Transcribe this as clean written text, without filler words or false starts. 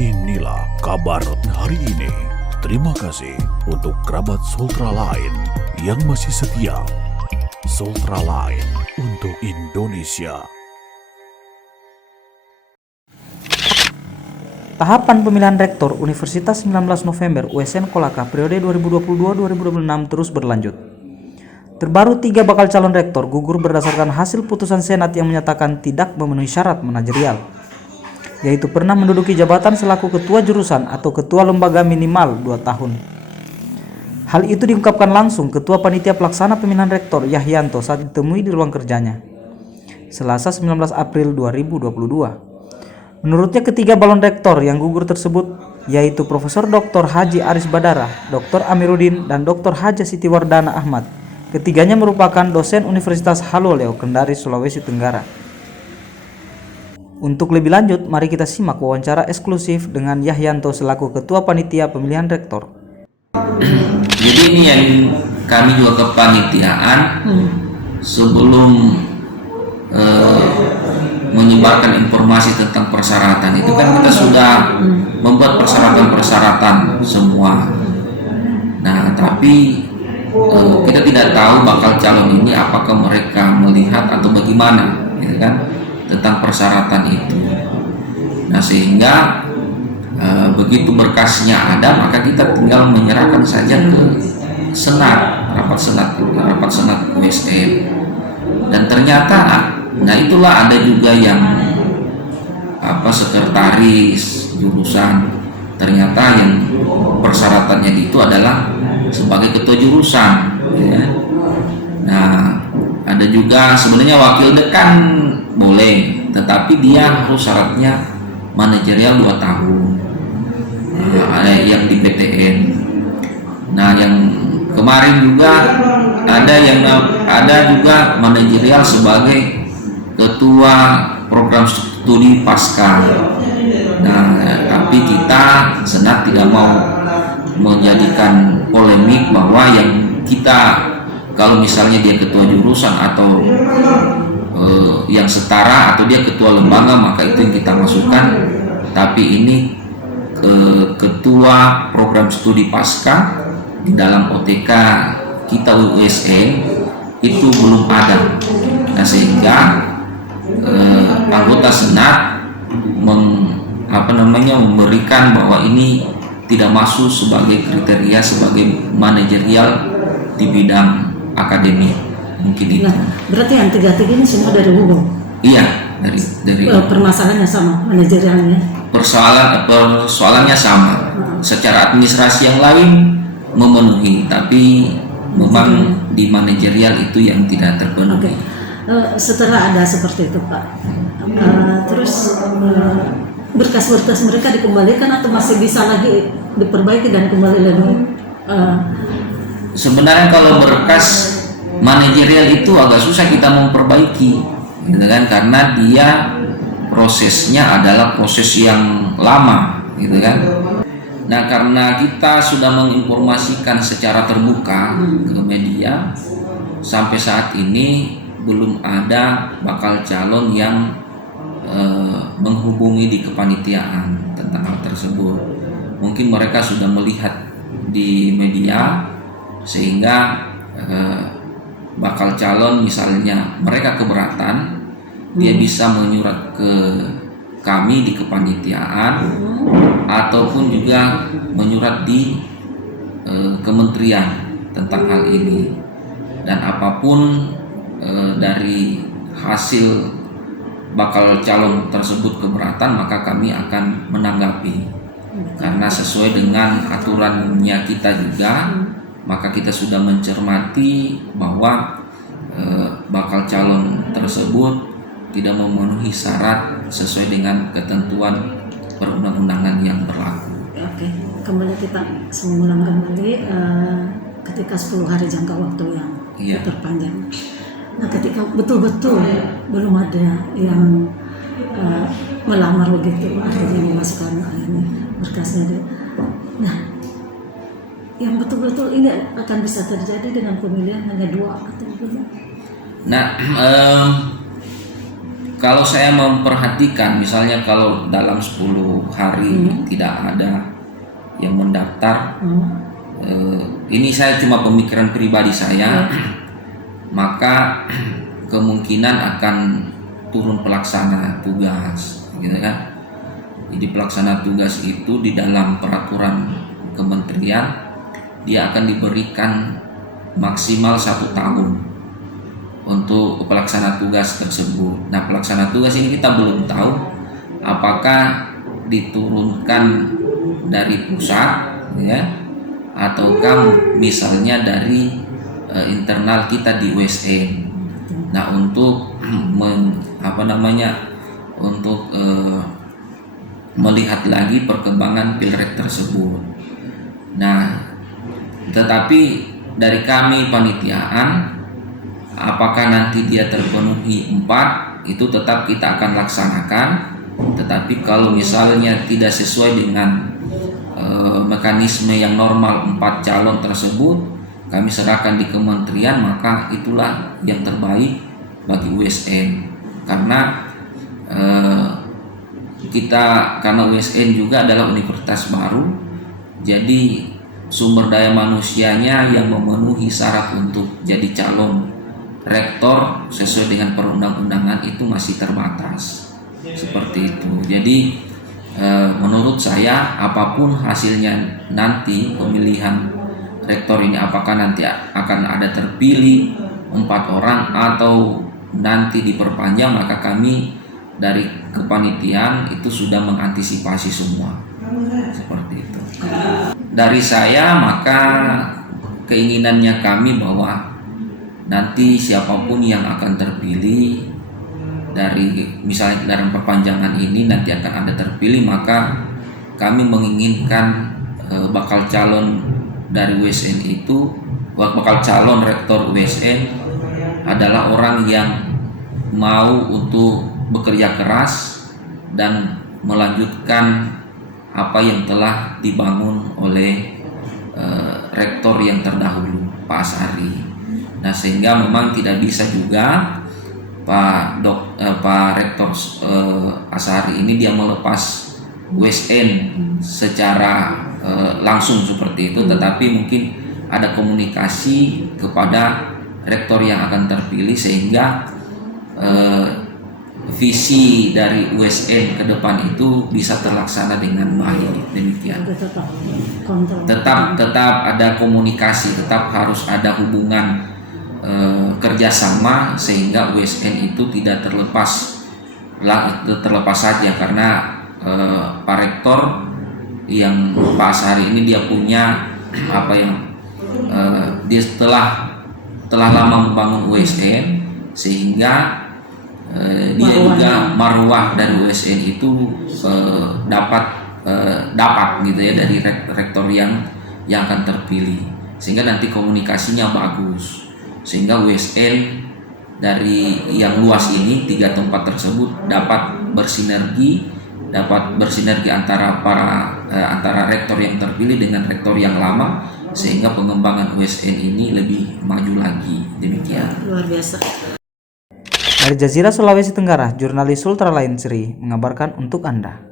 Inilah kabar hari ini. Terima kasih untuk kerabat Sultra lain yang masih setia. Sultra lain untuk Indonesia. Tahapan pemilihan rektor Universitas 19 November USN Kolaka periode 2022-2026 terus berlanjut. Terbaru 3 bakal calon rektor gugur berdasarkan hasil putusan Senat yang menyatakan tidak memenuhi syarat manajerial, yaitu pernah menduduki jabatan selaku ketua jurusan atau ketua lembaga minimal 2 tahun. Hal itu diungkapkan langsung Ketua Panitia Pelaksana Pemilihan Rektor Yahyanto saat ditemui di ruang kerjanya, Selasa 19 April 2022. Menurutnya ketiga balon rektor yang gugur tersebut yaitu Profesor Dr. Haji Aris Badara, Dr. Amiruddin, dan Dr. Haja Siti Wardana Ahmad. Ketiganya merupakan dosen Universitas Haloleo, Kendari, Sulawesi Tenggara. Untuk lebih lanjut, mari kita simak wawancara eksklusif dengan Yahyanto selaku Ketua Panitia Pemilihan Rektor. Jadi ini yang kami juga kepanitiaan sebelum menyebarkan informasi tentang persyaratan itu kan kita sudah membuat persyaratan semua. Nah, tapi kita tidak tahu bakal calon ini apakah mereka melihat atau bagaimana, ya kan, tentang persyaratan itu. Nah, sehingga begitu berkasnya ada, maka kita tinggal menyerahkan saja ke senat, rapat senat USN. Dan ternyata nah itulah ada juga yang sekretaris jurusan, ternyata yang persyaratannya itu adalah sebagai ketua jurusan, ya. Nah, ada juga sebenarnya wakil dekan boleh, tetapi dia harus syaratnya manajerial 2 tahun. Nah, ada yang di PTN. Nah, yang kemarin juga ada juga manajerial sebagai ketua program studi pasca. Nah, tapi kita senat tidak mau menjadikan polemik bahwa yang kita kalau misalnya dia ketua jurusan atau yang setara atau dia ketua lembaga, maka itu yang kita masukkan. Tapi ini ketua program studi pasca di dalam OTK kita USN itu belum ada. Nah, sehingga anggota senat memberikan bahwa ini tidak masuk sebagai kriteria sebagai manajerial di bidang akademik, mungkin itu. Nah, berarti yang tiga-tiga ini semua dari umum? Iya, dari permasalahannya sama, manajerialnya? Persoalannya sama. Secara administrasi yang lain memenuhi, tapi memang di manajerial itu yang tidak terpenuhi. Setelah ada seperti itu, Pak, terus berkas-berkas mereka dikembalikan atau masih bisa lagi diperbaiki dan kembali lagi? Sebenarnya kalau berkas manajerial itu agak susah kita memperbaiki, gitu kan? Karena dia prosesnya adalah proses yang lama, gitu kan? Nah, karena kita sudah menginformasikan secara terbuka ke media, sampai saat ini belum ada bakal calon yang menghubungi di kepanitiaan tentang hal tersebut. Mungkin mereka sudah melihat di media, sehingga bakal calon misalnya mereka keberatan, dia bisa menyurat ke kami di kepanitiaan ataupun juga menyurat di kementerian tentang hal ini. Dan apapun dari hasil bakal calon tersebut keberatan, maka kami akan menanggapi. Karena sesuai dengan aturannya kita juga, maka kita sudah mencermati bahwa bakal calon tersebut tidak memenuhi syarat sesuai dengan ketentuan perundang-undangan yang berlaku. Oke, kembali kita mengulang kembali ketika 10 hari jangka waktu yang terpanjang. Nah, ketika betul-betul belum ada yang melamar begitu, akhirnya memasukkan berkasnya. Nah, yang betul-betul ini akan bisa terjadi dengan pemilihan hanya 2 atau 3? Nah, Kalau saya memperhatikan, misalnya kalau dalam 10 hari tidak ada yang mendaftar, ini saya cuma pemikiran pribadi saya, maka kemungkinan akan turun pelaksana tugas, gitu kan. Jadi pelaksana tugas itu di dalam peraturan kementerian dia akan diberikan maksimal 1 tahun untuk pelaksana tugas tersebut. Nah, pelaksana tugas ini kita belum tahu apakah diturunkan dari pusat, ya, ataukah misalnya dari internal kita di USN. Nah, untuk melihat lagi perkembangan pilrek tersebut. Nah, tetapi dari kami panitiaan, apakah nanti dia terpenuhi 4, itu tetap kita akan laksanakan. Tetapi kalau misalnya tidak sesuai dengan mekanisme yang normal 4 calon tersebut, kami serahkan di kementerian, maka itulah yang terbaik bagi USN. Karena karena USN juga adalah universitas baru, jadi sumber daya manusianya yang memenuhi syarat untuk jadi calon rektor sesuai dengan perundang-undangan itu masih terbatas, seperti itu. Jadi menurut saya, apapun hasilnya nanti pemilihan rektor ini, apakah nanti akan ada terpilih 4 orang atau nanti diperpanjang, maka kami dari kepanitiaan itu sudah mengantisipasi semua, seperti itu. Dari saya, maka keinginannya kami bahwa nanti siapapun yang akan terpilih dari misalnya dalam perpanjangan ini nanti akan ada terpilih, maka kami menginginkan bakal calon dari USN itu, bakal calon rektor USN adalah orang yang mau untuk bekerja keras dan melanjutkan apa yang telah dibangun oleh rektor yang terdahulu, Pak Asari. Nah, sehingga memang tidak bisa juga Pak Rektor Asari ini dia melepas USN secara langsung seperti itu, tetapi mungkin ada komunikasi kepada rektor yang akan terpilih sehingga visi dari USN ke depan itu bisa terlaksana dengan baik. Demikian. Tetap ada komunikasi, tetap harus ada hubungan kerjasama sehingga USN itu tidak terlepas saja, karena Pak Rektor yang Pak Asari ini dia punya dia telah lama membangun USN sehingga dia juga marwah dari USN itu dapat gitu ya dari rektor yang akan terpilih, sehingga nanti komunikasinya bagus, sehingga USN dari yang luas ini 3 tempat tersebut dapat bersinergi antara rektor yang terpilih dengan rektor yang lama, sehingga pengembangan USN ini lebih maju lagi. Demikian. Luar biasa. Dari Jazirah Sulawesi Tenggara, jurnalis Sultra Line Sri mengabarkan untuk Anda.